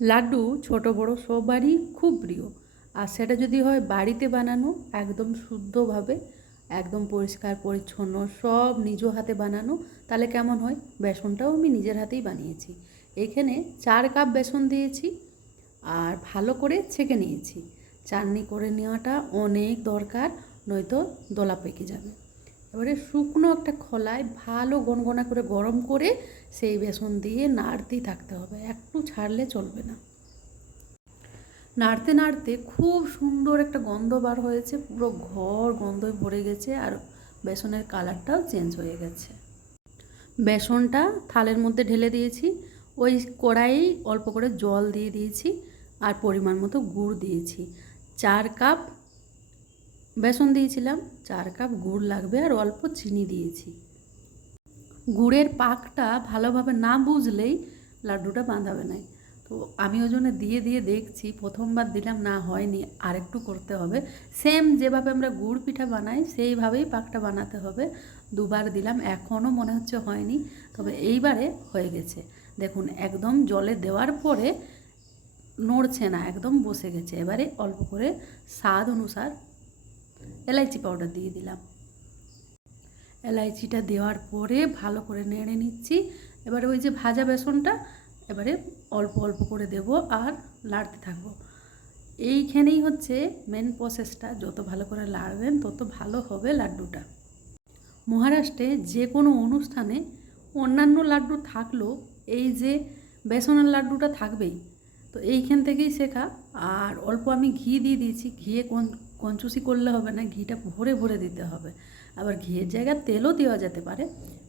লাড্ডু ছোট বড় সবারই খুব প্রিয়। আর সেটা যদি হয় বাড়িতে বানানো, একদম শুদ্ধভাবে, একদম পরিষ্কার পরিচ্ছন্ন, সব নিজ হাতে বানানো, তাহলে কেমন হয়? বেসনটাও আমি নিজের হাতেই বানিয়েছি। এখানে 4 কাপ বেসন দিয়েছি আর ভালো করে ছেঁকে নিয়েছি। চাটনি করে নেওয়াটা অনেক দরকার, নয়তো দলা পেকে যাবে। এবারে শুকনো একটা খোলায় ভালো গনগনা করে গরম করে সেই বেসন দিয়ে নাড়তেই থাকতে হবে, একটু ছাড়লে চলবে না। নাড়তে নাড়তে খুব সুন্দর একটা গন্ধ বার হয়েছে, পুরো ঘর গন্ধে ভরে গেছে আর বেসনের কালারটাও চেঞ্জ হয়ে গেছে। বেসনটা থালের মধ্যে ঢেলে দিয়েছি, ওই কড়াইয়ে অল্প করে জল দিয়ে দিয়েছি আর পরিমাণ মতো গুড় দিয়েছি। 4 কাপ বেসন দিয়েছিলাম, 4 কাপ গুড় লাগবে আর অল্প চিনি দিয়েছি। গুড়ের পাকটা ভালোভাবে না বুঝলেই লাড্ডুটা বাঁধাবে না। তো আমি ওই জন্য দিয়ে দিয়ে দেখছি, প্রথমবার দিলাম না হয়নি, আরেকটু করতে হবে। সেম যেভাবে আমরা গুড় পিঠা বানাই সেইভাবেই পাকটা বানাতে হবে। 2বার দিলাম, এখনও মনে হচ্ছে হয়নি, তবে এইবারে হয়ে গেছে। দেখুন একদম জলে দেওয়ার পরে নড়ছে না, একদম বসে গেছে। এবারে অল্প করে স্বাদ অনুসার এলাইচি পাউডার দিয়ে দিলাম। এলাইচিটা দেওয়ার পরে ভালো করে নেড়ে নিচ্ছি। এবারে ওই যে ভাজা বেসনটা এবারে অল্প অল্প করে দেব আর নাড়তে থাকবো। এইখানেই হচ্ছে মেন প্রসেসটা, যত ভালো করে নাড়বেন তত ভালো হবে লাড্ডুটা। মহারাষ্ট্রে যে কোনো অনুষ্ঠানে অন্যান্য লাড্ডু থাকলেও এই যে বেসনের লাড্ডুটা থাকবেই। তো এইখান থেকেই শেখা। আর অল্প আমি ঘি দিয়ে দিয়েছি, ঘিয়ে কঞ্জুসি করলে হবে না, ঘিটা ভরে ভরে দিতে হবে। আবার ঘিয়ের জায়গায় তেলও দেওয়া যেতে পারে,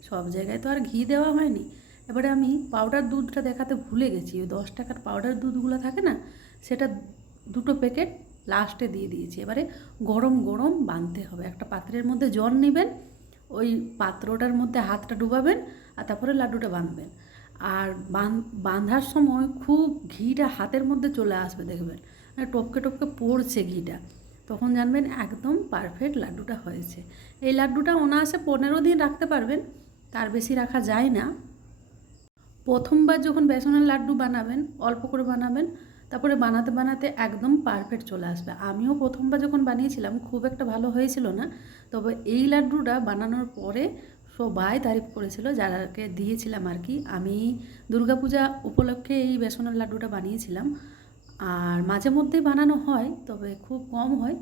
সব জায়গায় তো আর ঘি দেওয়া হয়নি। এবারে আমি পাউডার দুধটা দেখাতে ভুলে গেছি, ওই 10 টাকার পাউডার দুধগুলো থাকে না, সেটা 2টো প্যাকেট লাস্টে দিয়ে দিয়েছি। এবারে গরম গরম বাঁধতে হবে। একটা পাত্রের মধ্যে জল নেবেন, ওই পাত্রটার মধ্যে হাতটা ডুবাবেন আর তারপরে লাড্ডুটা বাঁধবেন। আর বাঁধার সময় খুব ঘিটা হাতের মধ্যে চলে আসবে, দেখবেন টপকে টপকে পড়ছে ঘিটা, তখন জানবেন একদম পারফেক্ট লাড্ডুটা হয়েছে। এই লাড্ডুটা অনায়াসে 15 দিন রাখতে পারবেন, তার বেশি রাখা যায় না। প্রথমবার যখন বেসনের লাড্ডু বানাবেন অল্প করে বানাবেন, তারপরে বানাতে বানাতে একদম পারফেক্ট চলে আসবে। আমিও প্রথমবার যখন বানিয়েছিলাম খুব একটা ভালো হয়েছিল না, তবে এই লাড্ডুটা বানানোর পরে সবাই তারিফ করেছিল, যারাকে দিয়েছিলাম আর কি। আমি দুর্গাপূজা উপলক্ষে এই বেসনের লাড্ডুটা বানিয়েছিলাম। আর মাঝে মধ্যেই বানানো হয়, তবে খুব কম হয়।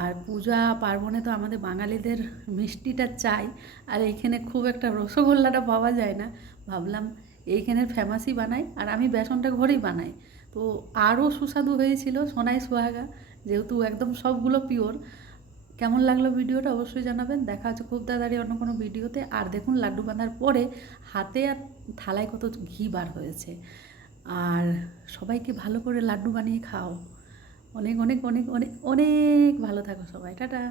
আর পূজা পার্বণে তো আমাদের বাঙালিদের মিষ্টিটা চাই, আর এইখানে খুব একটা রসগোল্লাটা পাওয়া যায় না। ভাবলাম এইখানের ফেমাসই বানাই, আর আমি বেসনটা ঘরেই বানাই, তো আরও সুস্বাদু হয়েছিল। সোনাই সোহাগা, যেহেতু একদম সবগুলো পিওর। কেমন লাগলো ভিডিওটা অবশ্যই জানাবেন। দেখা হচ্ছে খুব তাড়াতাড়ি অন্য কোনো ভিডিওতে। আর দেখুন লাড্ডু বাঁধার পরে হাতে আর থালায় কত ঘি বার হয়েছে। আর সবাইকে ভালো করে লাড্ডু বানিয়ে খাও। অনেক অনেক অনেক অনেক অনেক ভালো থাকো সবাই, টাটা।